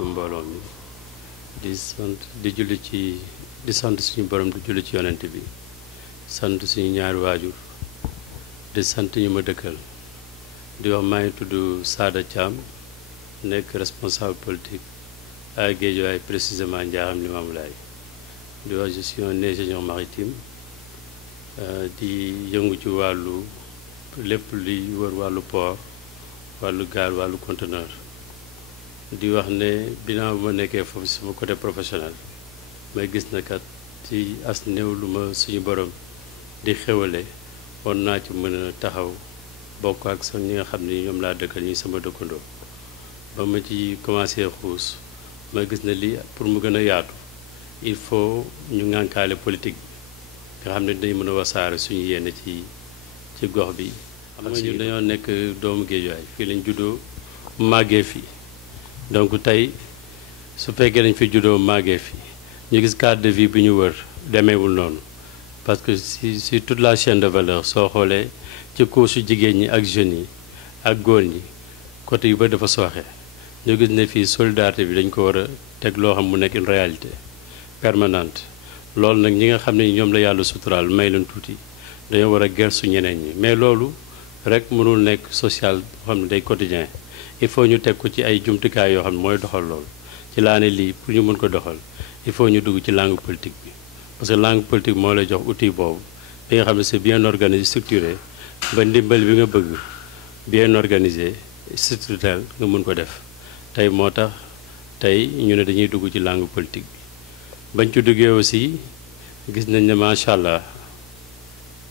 asalaamaaleykum mbooloo mi di julli ci di sant suñu borom di julli ci yonent bi sant suñu ñaari waajur di sant ñu ma dëkkal di wax maa ngi tudd Sada Thiam nekk responsable politique à Guédiawaye précisément Ndiarème Limamoulaye di wax je suis un ingénieur maritime di yëngu ci wàllu lépp luy wër wàllu port wàllu gaal wàllu conteneur di wax ne binaa bu ma nekkee foofu sama côté professionnel may gis na kat ci as néew lu ma suñu borom di xewale war naa ci mën a taxaw bokk ak sax ñi nga xam ni ñoom laa dëkkal ñi sama dëkkandoo ba ma ci commencé xuus ma gis na lii pour mu gën a yaatu il faut ñu ŋànkaale politique bi nga xam ne dañu mën a wasaare suñu yéene ci gox bi. xam nga ñun dañoo nekk doomu Géejawaay fii lañ juddoo màggee fii donc tey su fekkee dañ fi juddoo màggee fii ñu gis cadre de vie bi ñu wër demeewul noonu parce que si toute la chaîne de valeur soo xoolee ci couche jigéen ñi ak jeunes yi ak góor ñi côté yu bëri dafa sooxe ñu gis ne fii solidarité bi dañ ko war a teg loo xam mu nekk une réalité permanente loolu nag ñi nga xam ne ñoom la yàlla suturaal may leen tuuti dañoo war a gersu ñeneen ñi mais loolu rek mënul nekk social boo xam ne day quotidien il faut ñu teg ko ci ay jumtukaay yoo xam ne mooy doxal loolu ci laa ne lii pour ñu mën ko doxal il faut ñu dugg ci langue politique bi parce que langue politique moo lay jox outil boobu bi nga xam ne c'est bien organisé structuré ba ndimbal bi nga bëgg bien organisé structurel nga mën ko def tey moo tax tey ñu ne dañuy dugg ci langue politique bi bañ ci duggee aussi gis nañ ne macha allah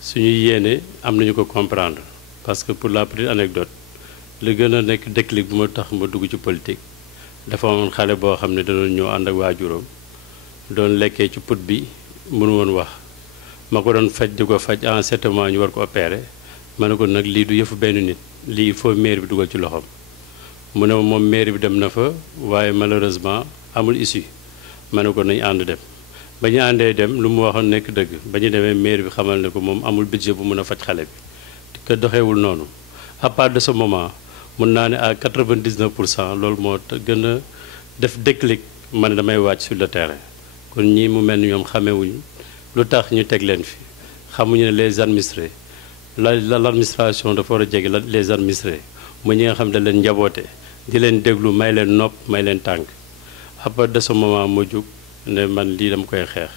suñuy yéene am nañu ko comprendre parce que pour la petite anecdote li gën a nekk déclic bu ma tax ma dugg ci politique dafa amoon xale boo xam ne danoon ñëw ànd ak waajuram doon lekkee ci put bi mënu woon wax ma ko doon faj di ko faj en ce moment ñu war ko opérer ma ne ko nag lii du yëfu benn nit lii il faut mairie bi dugal ci loxoom mu ne moom mairie bi dem na fa waaye malheureusement amul issue ma ne ko nañ ànd dem ba ñu àndee dem lu mu waxoon nekk dëgg ba ñu demee mairie bi xamal ne ko moom amul budget bu mën a faj xale bi te doxeewul noonu à part de ce moment mun naa ne à 99% loolu moo gën a def déclic ma ne damay wàcc sur le terrain kon ñii mu mel ni ñoom xamewuñ lu tax ñu teg leen fi xamuñu ne les administrés l'administration dafa war a jege les administrés mu ñi nga xam ne leen njaboote di leen déglu may leen nopp may leen tànk à part de ce moment ma jóg ne man lii dama koy xeex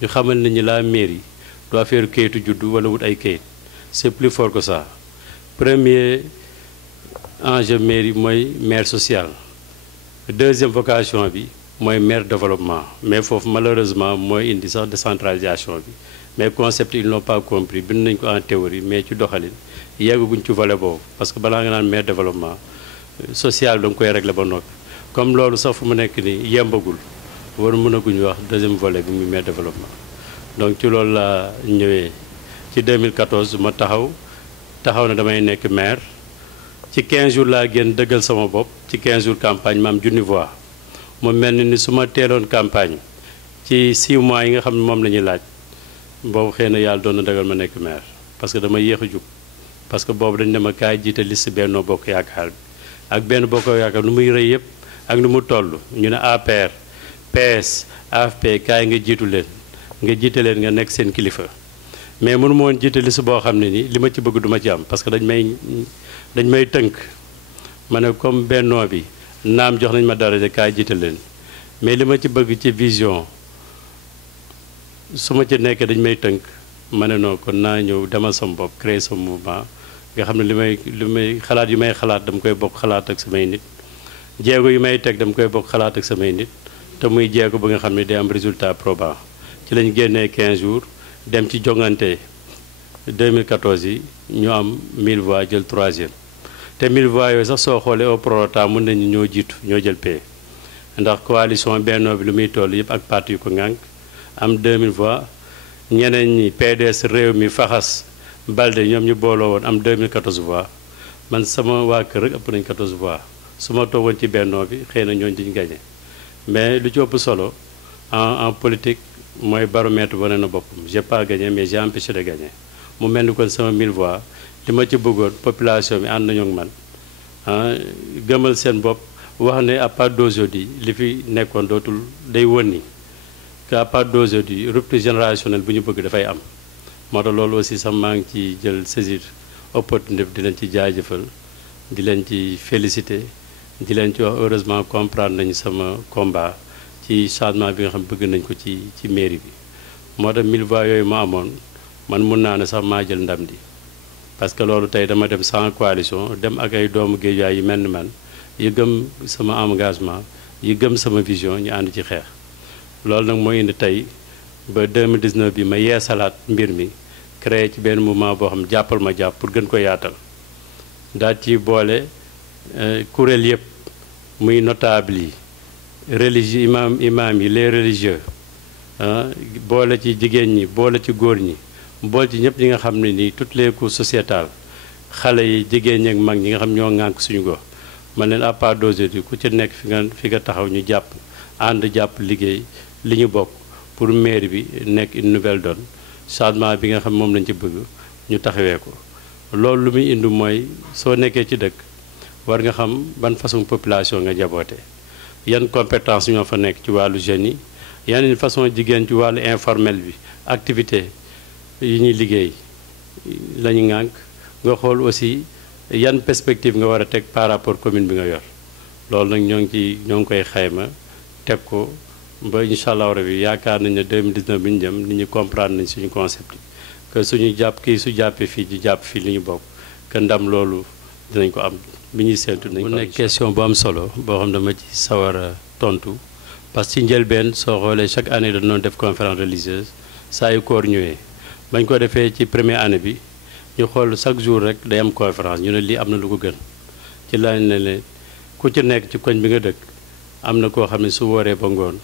ñu xamal nit ñi la mairie du affaire kayitu juddu wala wut ay kayit c'est plus fort que ça premier enjeu mairie mooy maire social deuxième vocation bi mooy maire développement mais foofu malheureusement mooy indi sax décentralisation bi mais concept ils n'ont pas compris bind nañ ko en théorie mais ci doxalin yeggaguñ ci volet boobu parce que balaa nga naan maire développement social da nga koy régler ba noppi comme loolu sax fu mu nekk nii yembagul war mënaguñu wax deuxième volet bi muy maire développement donc ci loolu laa ñëwee ci 2014 ma taxaw na damay nekk maire ci 15 jours laa génn dëggal sama bopp ci 15 jours campagne ma am junni voix mu mel ni su ma teeloon campagne ci 6 mois yi nga xam ne moom la ñuy laaj boobu xëy na yàlla doon na dagal ma nekk maire parce que dama yéex a jug parce que boobu dañ ne ma kaay jiite liste Benno Bokk Yaakaar bi ak Benno Bokk Yaakaar nu muy rëy yëpp ak nu mu toll ñu ne APR PS AFP kaay nga jiitu leen nga jiite leen nga nekk seen kilifa mais mënu ma woon jiite liste boo xam ne ni li ma ci bëgg duma ci am parce que dañ may tënk ma ne comme Benno bi naam jox nañ ma daraja kaay jiite leen mais li ma ci bëgg ci vision su ma ci nekkee dañ may tënk ma ne non kon naa ñëw demal sama bopp créer sama mouvement nga xam ne li may xalaat yu may xalaat dama koy bokk xalaat ak samay nit jéego yu may teg dama koy bokk xalaat ak samay nit te muy jéego ba nga xam ne day am résultat probant ci lañ génnee 15 jours dem ci jongante 2014 yi ñu am 1000 voix jël 3e te 1000 voix yooyu sax soo xoolee au prorata mën nañu ñoo jiitu ñoo jël paie ndax coalition Benno bi lu muy toll yëpp ak parti yu ko ŋànk am 2000 voix ñeneen ñi PDS réew mi faxas Balde ñoom ñu booloo woon am 2014 voix man sama waa kër rek ëpp nañ 14 voix su ma toogoon ci Benno bi xëy na ñooñu duñ gagné mais lu ci ëpp solo en politique mooy baromètre wane na boppam j'ai pas gagné mais j'ai empêché de gagner mu mel ni kon sama 1000 voix li ma ci bëggoon population bi ànd nañu ak man gëmal seen bopp wax ne à part d'aujourd'hui li fi nekkoon dootul day wënni que à part d'aujourd'hui rupture générationnelle bu ñu bëgg dafay am moo tax loolu aussi sax maa ngi ci jël saisir opportunité di leen ci jaajëfal di leen ci féliciter di leen ci wax heureusement comprendre nañu sama combat ci changement bi nga xam bëgg nañ ko ci mairie bi moo tax 1000 voix yooyu ma amoon man mun naa ne sax maa jël ndam di parce que loolu tey dama dem sans coalition dem ak ay doomu Guédiawaye yu mel ni man yu gëm sama engagement yu gëm sama vision ñu ànd ci xeex loolu nag moo indi tey ba 2019 bi ma yeesalaat mbir mi créé ci benn mouvement boo xam jàppal ma jàpp pour gën ko yaatal daal ci boole kuréel yëpp muy notable yi religieux imam yi les religieux boole ci jigéen ñi boole ci góor ñi boole ci ñëpp ñi nga xam ne nii toutes les couches sociétales xale yi jigéen ñi ak mag ñi nga xam ñoo ŋànk suñu gox man leen à part d'aujourd'hui ku ci nekk fi nga taxaw ñu jàpp ànd jàpp liggéey li ñu bokk pour mairie bi nekk une nouvelle donne changement bi nga xam moom lañ ci bëgg ñu taxawee ko loolu lu muy indi mooy soo nekkee ci dëkk war nga xam ban façon population nga jaboote yan compétence ñoo fa nekk ci wàllu jeunes yi yan façon jigéen ci wàllu informel bi activité yi ñuy liggéey la ñu ŋànk nga xool aussi yan perspective nga war a teg par rapport commune bi nga yor loolu nag ñoo ngi koy xayma teg ko ba incha allah rabi yaakaar nañ ne 2019 bi ñu jëm nit ñi comprendre nañ suñu concept yi que suñu jàpp kii su jàppee fii di jàpp fii li ñu bokk que ndam loolu dinañ ko am bi ñuy séntu nañ ko. mu nekk question bu am solo boo xam dama ci sawar a tontu parce que ci njëlbeen soo xoolee chaque année dañu doon def conférence religieuse saa yu koor ñëwee bañ ko defee ci première année bi ñu xool chaque jour rek day am conférence ñu ne lii am na lu ko gën ci lañ ne leen ku ci nekk ci koñ bi nga dëkk am na koo xam ne su wooree ba ngoon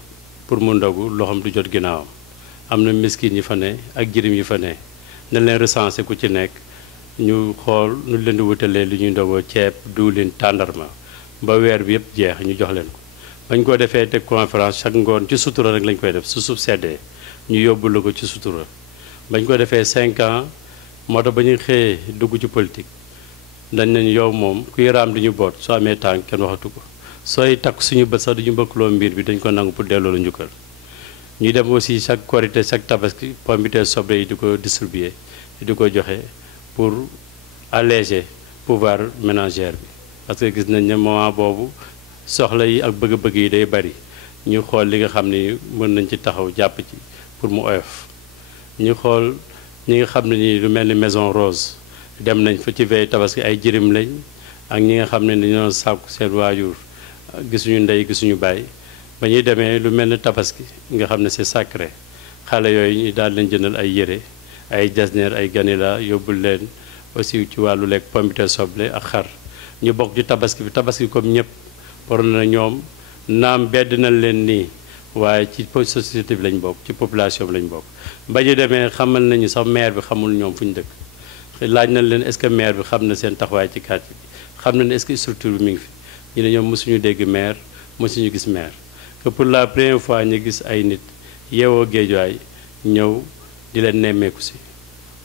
pour mu ndogu loxoom du jot ginnaawam am na miskin yi fa ne ak jirim yi fa ne nañ leen recensé ku ci nekk ñu xool nu leen di wutalee li ñuy ndogoo ceeb diwlin tàndarma ba weer bi yëpp jeex ñu jox leen ko bañ ko defee teg conférence chaque ngoon ci sutura rek lañ koy def su suuf seddee ñu yóbbu la ko ci sutura bañ ko defee 5 ans moo tax ba ñuy xëyee dugg ci politique dañ nañ yow moom kuy raam di ñu boot soo amee tànk kenn waxatu ko sooy takk suñu bët sax duñu mbëkkaloo mbir bi dañ ko nangu pour delloo la njukkal ñuy dem aussi chaque korité chaque tabaski pomme de terre soble yi di ko distribuer di ko joxe pour alléger pouvoir ménagère bi parce que gis nañ ne moment boobu soxla yi ak bëgg-bëgg yi day bari ñu xool li nga xam ni mën nañ ci taxaw jàpp ci pour mu oyof ñu xool ñi nga xam ne nii lu mel ni Maison Rose dem nañ fa ci veille tabaski ay jirim lañ ak ñi nga xam ne dañoo sàkku seen waajur gisuñu ndey gisuñu baay ba ñuy demee lu mel ni tabaski nga xam ne c'est sacré xale yooyu ñu daal leen jëndal ay yére ay jasneer ay ganila yóbbul leen aussi ci wàllu lekk pomme de terre soble ak xar ñu bokk ci tabaski bi tabaski comme ñëpp war na ñoom naam bedd nañ leen nii waaye ci société bi lañ bokk ci population bi lañ bokk ba ñu demee xamal nañu sax maire bi xamul ñoom fu ñu dëkk laaj nañ leen est-ce que maire bi xam na seen taxawaay ci quartier bi xam na ne est-ce que structure bi mi ngi fi ñu ne ñoom mosuñu dégg maire mosuñu gis maire que pour la première fois ñu gis ay nit yeewoo Géejawaay ñëw di leen nemmeeku si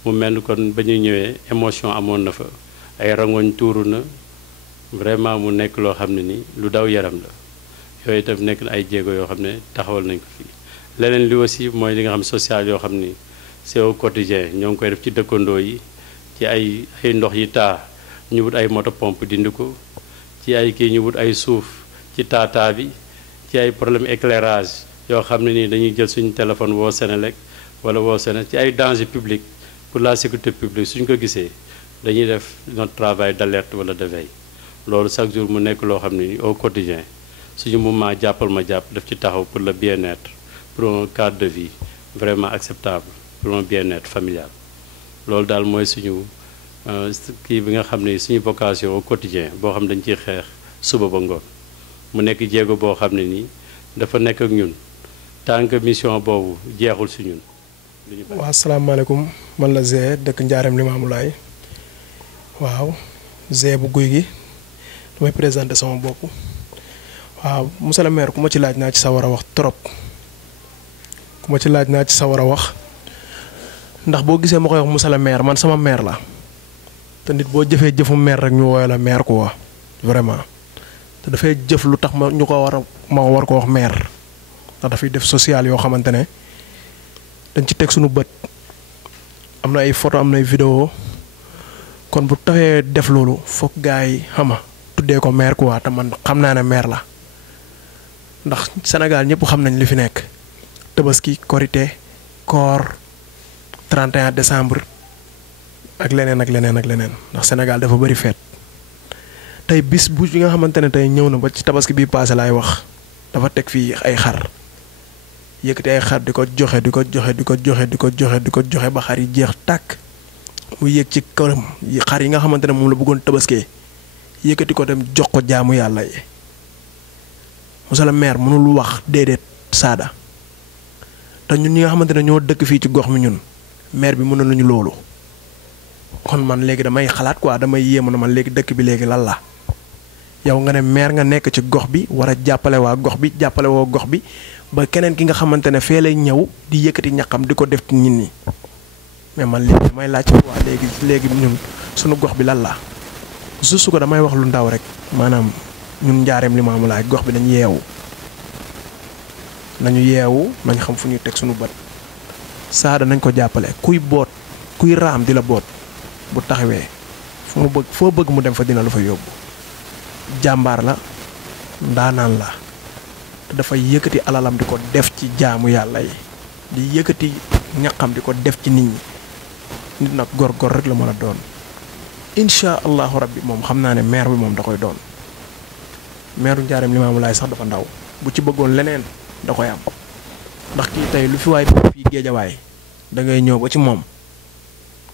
mu mel ni kon ba ñu ñëwee émotion amoon na fa ay rangoñ tuuru na vraiment mu nekk loo xam ne ni lu daw yaram la yooyu itam nekk na ay jéego yoo xam ne taxawal nañ ko fii leneen li aussi mooy li nga xam social yoo xam ni c'est au quotidien ñoo ngi koy def ci dëkkandoo yi ci ay ndox yi taa ñu wut ay moto pompe dindi ko ci ay kii ñu wut ay suuf ci taataa bi ci ay problème éclairage yoo xam ne nii dañuy jël suñu téléphone woo Senelec wala woo Senelec ci ay danger public pour la sécurité publique suñ ko gisee dañuy def notre travail d'alerte wala de veille loolu chaque jour mu nekk loo xam ne nii au quotidien suñu mouvement jàppal ma jàpp daf ci taxaw pour le bien-être pour un cadre de vie vraiment acceptable pour un bien-être familial loolu daal mooy suñu kii bi nga xam ne suñu vocation au quotidien boo xam ne dañ ciy xeex suba ba ngoon mu nekk jéego boo xam ne nii dafa nekk ak ñun tant que mission boobu jeexul si ñun. waaw asalaamaaleykum man la Zé dëkk Njaareem Limaamulaay waaw Zé bu guy gi damay présenté sama bopp waaw monsieur le maire ku ma ci laaj naa ci sa war a wax trop ku ma ci laaj naa ci sa war a wax ndax boo gisee ma koy wax monsieur le maire man sama maire la te nit boo jëfee jëfu maire rek ñu woowee la maire quoi vraiment te dafay jëf lu tax ñu ko war ko wax maire ndax dafay def social yoo xamante ne dañ ci teg suñu bët am na ay photo am na ay vidéo kon bu taxee def loolu foog gars yi xama tuddee ko maire quoi te man xam naa ne maire la ndax Sénégal ñëpp xam nañ li fi nekk Tabaski Korité koor 31 décembre ak leneen ak leneen ak leneen ndax Sénégal dafa bëri feet tey bis bu nga xamante ne tey ñëw na ba ci Tabaski bi passé laay wax dafa teg fii ay xar yëkkati ay xar di ko joxe ba xar yi jeex tàkk mu yéeg ci këram xar yi nga xamante ne moom la bëggoon tabaskee yëkkati ko dem jox ko jaamu yàlla yi monsieur le maire mënul wax déedéet Sada te ñun ñi nga xamante ne ñoo dëkk fii ci gox mi ñun maire bi mënul nañu loolu kon man léegi damay xalaat quoi damay yéemu na man léegi dëkk bi léegi lan la yow nga ne maire nga nekk ci gox bi war a jàppale waa gox bi jàppale woo gox bi ba keneen ki nga xamante ne fee lay ñëw di yëkkati ñaqam di ko def ci nit ñi mais man léegi damay laaj waa léegi ñun suñu gox bi lan la juste ko damay wax lu ndaw rek maanaam ñun Njaareem Limaamulaay gox bi nañ yeewu nañ xam fu ñuy teg suñu bët Sada nañ ko jàppale kuy boot kuy raam di la boot bu taxawee foo bëgg mu dem fa dina la fa yóbbu jàmbaar la ndaanaan la te dafa yëkkati alalam di ko def ci jaamu yàlla yi di yëkkati ñaqam di ko def ci nit ñi nit nag gor rek la mën a doon incha allahu rabbi moom xam naa ne maire bi moom da koy doon maire Njaareem Limaamulaay sax dafa ndaw bu ci bëggoon leneen da koy am ndax kii tey lu fi waay fii géejawaay da ngay ñëw ba ci moom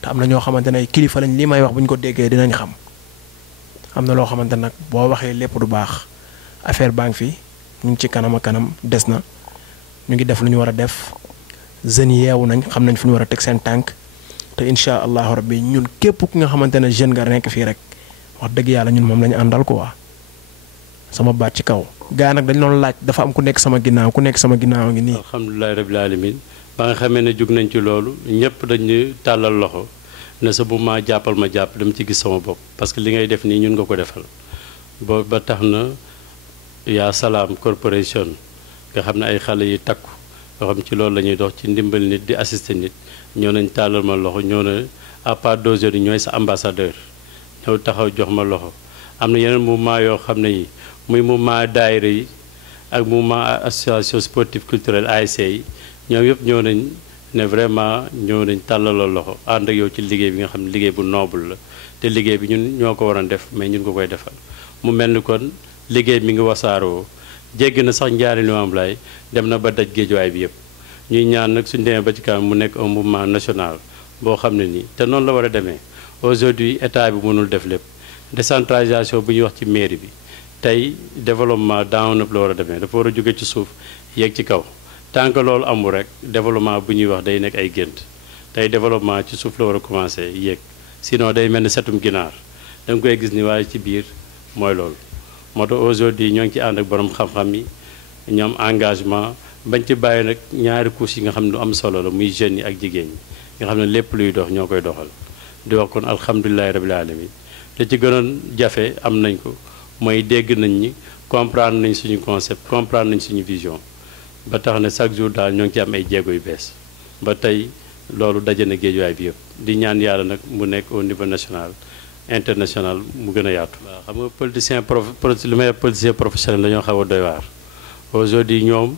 te am na ñoo xamante ne kilifa lañ li may wax bu ñu ko déggee dinañ xam am na loo xamante nag boo waxee lépp du baax affaire baa ngi fi ñu ngi ci kanam a kanam des na ñu ngi def lu ñu war a def jeunes yeewu nañ xam nañ fu ñu war a teg seen tànk te incha allahu rabbi ñun képp ki nga xamante ne jeune nga nekk fii rek wax dëgg yàlla ñun moom lañu àndal quoi sama baat ci kaw. gaa nag dañ doon laaj dafa am ku nekk sama ginnaaw ngi nii. alhamdulilah rabbil alamin ba nga xamee ne jug nañ ci loolu ñëpp dañu tàllal loxo ne sa bu ma jàppal ma jàpp dama ci gis sama bopp parce que li ngay def nii ñun nga ko defal ba tax na yaa salaam corporation nga xam ne ay xale yi takku yoo xam ci loolu la ñuy dox ci ndimbal nit di assister nit ñoo nañ tàllal ma loxo ñoo ne à part d'aujourd'hui ñooy sa ambassadeur ñëw taxaw jox ma loxo am na yeneen mouvement yoo xam ne yi muy mouvement daayira yi ak mouvement association sportive culturelle ASC yi ñoom yëpp ñëw nañ ne vraiment ñëw nañ tàllaloo loxo ànd ak yow ci liggéey bi nga xam ne liggéey bu noble la te liggéey bi ñun ñoo ko waroon def mais ñun ko koy defal mu mel ni kon liggéey mi ngi wasaaroo jéggi na sax Njaareem Limaamulaay dem na ba daj géejuwaay bi yëpp ñuy ñaan nag suñu demee ba ci kanam mu nekk un mouvement national boo xam ne nii te noonu la war a demee aujourd'hui état bi mënul def lépp décentralisation bu ñuy wax ci mairie bi tey développement down up la war a demee dafa war a jóge ci suuf yéeg ci kaw tant que loolu amul rek développement bu ñuy wax day nekk ay gént tey développement ci suuf la war a commencé yéeg sinon day mel ni setum ginaar da nga koy gis ni waaye ci biir mooy loolu moo tax aujourd'hui ñoo ngi ci ànd ak borom xam-xam yi ñoom engagement bañ ci bàyyi nag ñaari couches yi nga xam ne lu am solo la muy jeunes yi ak jigéen ñi nga xam ne lépp luy dox ñoo koy doxal di wax kon alhamdulilahi rabil alamin li ci gënoon jafe am nañ ko mooy dégg nañ ñi comprendre nañ suñu concept comprendre nañ suñu vision ba tax na chaque jour daal ñoo ngi ci am ay jéego yu bees ba tey loolu daje na géejuwaay bi yëpp di ñaan yàlla nag mu nekk au niveau national international mu gën a yaatu. waaw xam nga politicien li may politicien professionnel dañoo xaw a doy waar aujourd'hui ñoom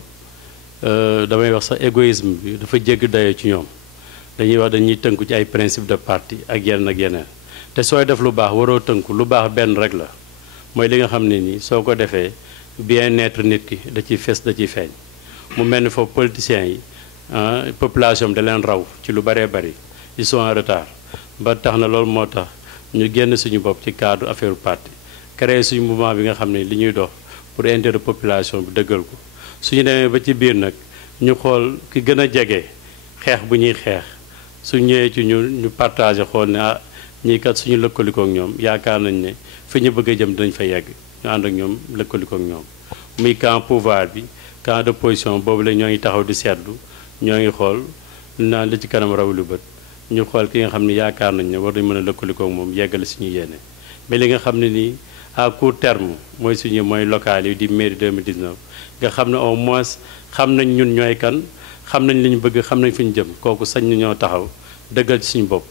damay wax sax égoïsme bi dafa jégg dayoo ci ñoom dañuy wax dañuy tënku ci ay principe de parti ak yeneen ak yeneen te sooy def lu baax waroo tënku lu baax benn rek la mooy li nga xam ne nii soo ko defee bien-être nit ki da ciy fes da ciy feeñ mu mel ni foofu politiciens yi population bi da leen raw ci lu bëree bëri ils sont en retard ba tax na loolu moo tax ñu génn suñu bopp ci cadre affaire parti créer suñu mouvement bi nga xam ne li ñuy dox pour intérêt population bi dëggal ko suñu demee ba ci biir nag ñu xool ki gën a jege xeex bu ñuy xeex su ñëwee ci ñu partagé xool ne ah ñii kat suñu lëkkalikook ñoom yaakaar nañ ne fi ñu bëgg a jëm dinañ fa yegg ñu ànd ak ñoom lëkkalikook ñoom muy camp pouvoir bi camp d'opposition boobu la ñoo ngi taxaw di seetlu ñoo ngi xool naan li ci kanam raw lu bët ñu xool ki nga xam ne yaakaar nañ ne war nañ mën a lëkkalikook moom yeggale suñu yéene mais li nga xam ne nii à court terme mooy suñu mooy local yi di mairie 2019 nga xam ne au moins xam nañ ñun ñooy kan xam nañ li ñu bëgg xam nañ fi ñu jëm kooku sañ ñu ñoo taxaw dëggal ci suñu bopp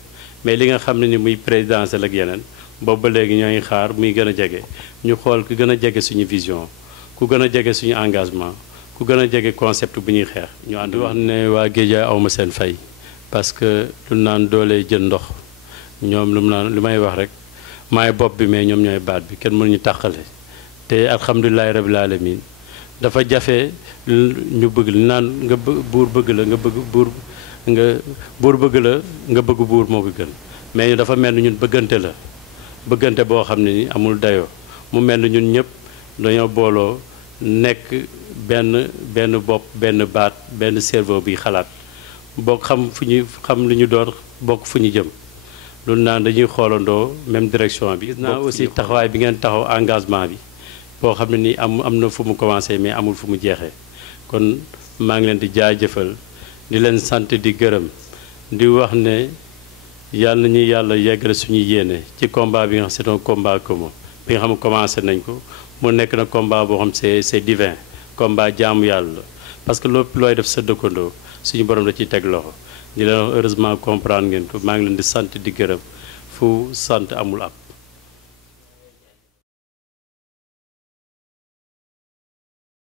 mais li nga xam ne ni muy présidentiel ak yeneen boobu ba léegi ñooy xaar muy gën a jege ñu xool ku gën a jege suñu vision ku gën a jege suñu engagement ku gën a jege concept bu ñuy xeex ñu ànd wax ne waa Guédiawaye awma seen fay parce que lu naan doolee jën ndox ñoom lu mu naan lu may wax rek maay bopp bi mais ñoom ñooy baat bi kenn mënuñu tàqale te alhamdulilahi rabil alamin dafa jafe ñu bëgg li naan nga buur bëgg la nga bëgg buur bëgg la nga bëgg buur moo ko gën mais dafa mel ni ñun bëggante la bëggante boo xam ne ni amul dayoo mu mel ni ñun ñëpp dañoo booloo nekk benn bopp benn baat benn cerveau bi xalaat bokk xam fu ñu xam li ñu doon bokk fu ñu jëm loolu naan dañuy xoolandoo même direction bi. gis naa aussi taxawaay bi ngeen taxaw engagement bi boo xam ne ni am na fu mu commencé mais amul fu mu jeexee kon maa ngi leen di jaajëfal di leen sant di gërëm di wax ne yàlla nañu yàlla yeggale suñu yéene ci combat bi nga xam c'est un combat commun bi nga xam ne commencé nañ ko mu nekk na combat boo xam c'est divin combat jaamu yàlla parce que lépp looy def sa dëkkandoo suñu borom da ciy teg loxo di leen wax heureusement comprendre ngeen ko maa ngi leen di sant di gërëm fu sant amul ab